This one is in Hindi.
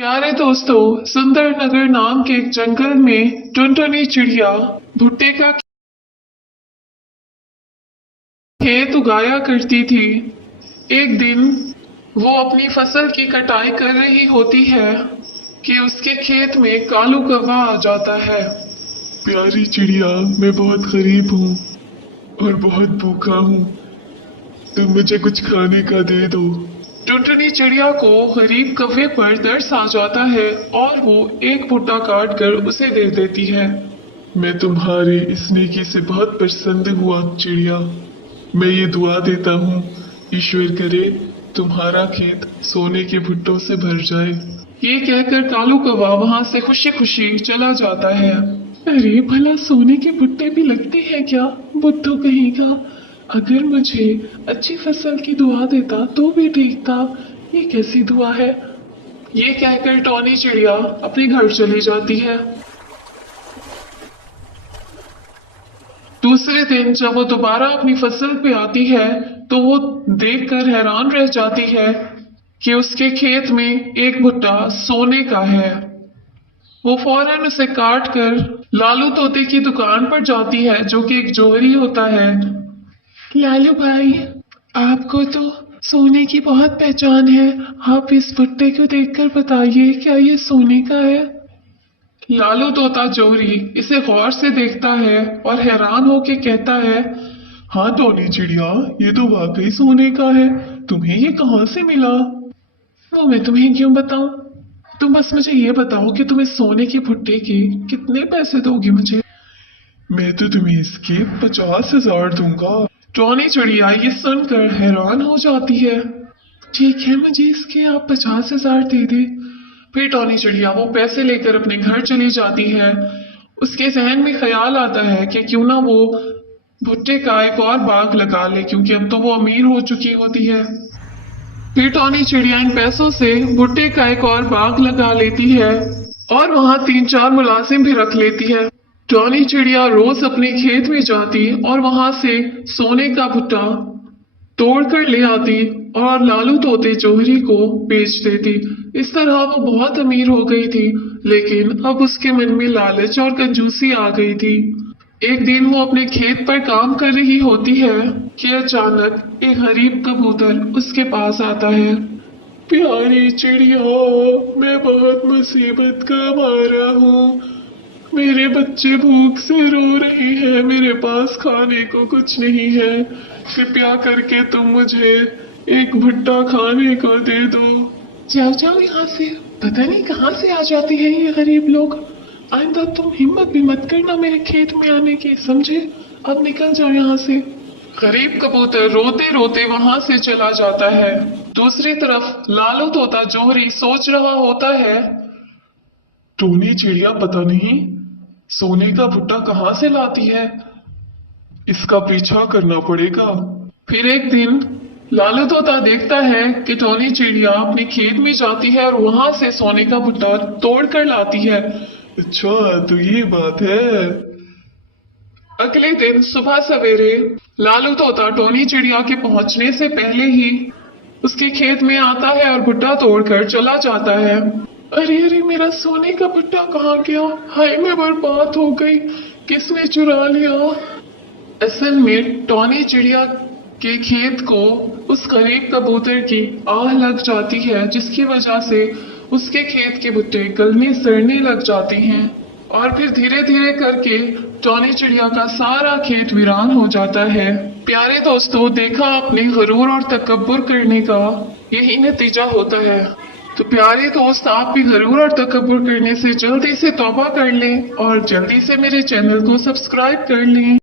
प्यारे दोस्तों, सुंदर नगर नाम के एक जंगल में टुनटुनी चिड़िया भुट्टे का खेत उगाया करती थी। एक दिन वो अपनी फसल की कटाई कर रही होती है कि उसके खेत में कालू कौवा आ जाता है। प्यारी चिड़िया, मैं बहुत गरीब हूँ और बहुत भूखा हूँ। तुम मुझे कुछ खाने का दे दो। टुनटुनी चिड़िया को गरीब कौवे पर तरस आ जाता है और वो एक भुट्टा काट कर उसे दे देती है। मैं तुम्हारी इस नेकी से बहुत प्रसन्न हुआ चिड़िया। मैं ये दुआ देता हूँ, ईश्वर करे तुम्हारा खेत सोने के भुट्टों से भर जाए। ये कहकर कालू कौवा वहां से खुशी खुशी चला जाता है। अरे भला सोने के भुट्टे भी लगते हैं क्या? बुद्धू कहीं का, अगर मुझे अच्छी फसल की दुआ देता तो भी ठीक था। ये कैसी दुआ है? ये कहकर टॉनी चिड़िया अपने घर चली जाती है। दूसरे दिन जब वो दोबारा अपनी फसल पे आती है तो वो देखकर हैरान रह जाती है कि उसके खेत में एक भुट्टा सोने का है। वो फौरन उसे काट कर लालू तोते की दुकान पर जाती है, जो कि एक जोहरी होता है। लालू भाई, आपको तो सोने की बहुत पहचान है। आप इस भुट्टे को देखकर बताइए, क्या ये सोने का है? लालू तोता जोहरी इसे गौर से देखता है और हैरान होके कहता है, हाँ टोनी चिड़िया, ये तो वाकई सोने का है। तुम्हें ये कहाँ से मिला? वो मैं तुम्हें क्यों बताऊं? तुम बस मुझे ये बताओ कि तुम इस सोने के भुट्टे के कितने पैसे दोगे मुझे? मैं तो तुम्हें इसके 50,000 दूंगा। टॉनी चिड़िया ये सुनकर हैरान हो जाती है। ठीक है, मुझे इसके आप 50,000 दे दे। फिर टॉनी चिड़िया वो पैसे लेकर अपने घर चली जाती है। उसके जहन में ख्याल आता है कि क्यों ना वो भुट्टे का एक और बाग लगा ले, क्योंकि अब तो वो अमीर हो चुकी होती है। फिर टॉनी चिड़िया इन पैसों से भुट्टे का एक और बाग लगा लेती है और वहां 3-4 मुलाजिम भी रख लेती है। टॉनी चिड़िया रोज अपने खेत में जाती और वहां से सोने का भुट्टा तोड़ कर ले आती और लालू तोते जोहरी को बेच देती। इस तरह वो बहुत अमीर हो गई थी, लेकिन अब उसके मन में लालच और कंजूसी आ गई थी। एक दिन वो अपने खेत पर काम कर रही होती है कि अचानक एक गरीब कबूतर उसके पास आता है। प्यारी चिड़िया, मैं बहुत मुसीबत का मारा हूँ। मेरे बच्चे भूख से रो रहे हैं, मेरे पास खाने को कुछ नहीं है। कृपया करके तुम मुझे एक भुट्टा खाने को दे दो। जाओ जाओ यहाँ से, पता नहीं कहाँ से आ जाती है ये गरीब लोग। आइंदा तुम हिम्मत भी मत करना मेरे खेत में आने की, समझे? अब निकल जाओ यहाँ से। गरीब कबूतर रोते रोते वहां से चला जाता है। दूसरी तरफ लालू तोता जोहरी सोच रहा होता है, टोनी चिड़िया पता नहीं सोने का भुट्टा कहाँ से लाती है, इसका पीछा करना पड़ेगा। फिर एक दिन लालू तोता देखता है कि टोनी चिड़िया अपने खेत में जाती है और वहां से सोने का भुट्टा तोड़ कर लाती है। अच्छा, तो ये बात है। अगले दिन सुबह सवेरे लालू तोता टोनी चिड़िया के पहुंचने से पहले ही उसके खेत में आता है और भुट्टा तोड़कर चला जाता है। अरे अरे, मेरा सोने का भुट्टा कहाँ गया? हाय, मैं बर्बाद हो गई। किसने चुरा लिया? असल में टॉनी चिड़िया के खेत को उस गरीब कबूतर की आह लग जाती है, जिसकी वजह से उसके खेत के भुट्टे गलने सड़ने लग जाते हैं और फिर धीरे धीरे करके टॉनी चिड़िया का सारा खेत वीरान हो जाता है। प्यारे दोस्तों, देखा आपने, गरूर और तकब्बुर करने का यही नतीजा होता है। तो प्यारे दोस्त, आप भी गरूर और तकब्बुर करने से जल्दी से तौबा कर लें और जल्दी से मेरे चैनल को सब्सक्राइब कर लें।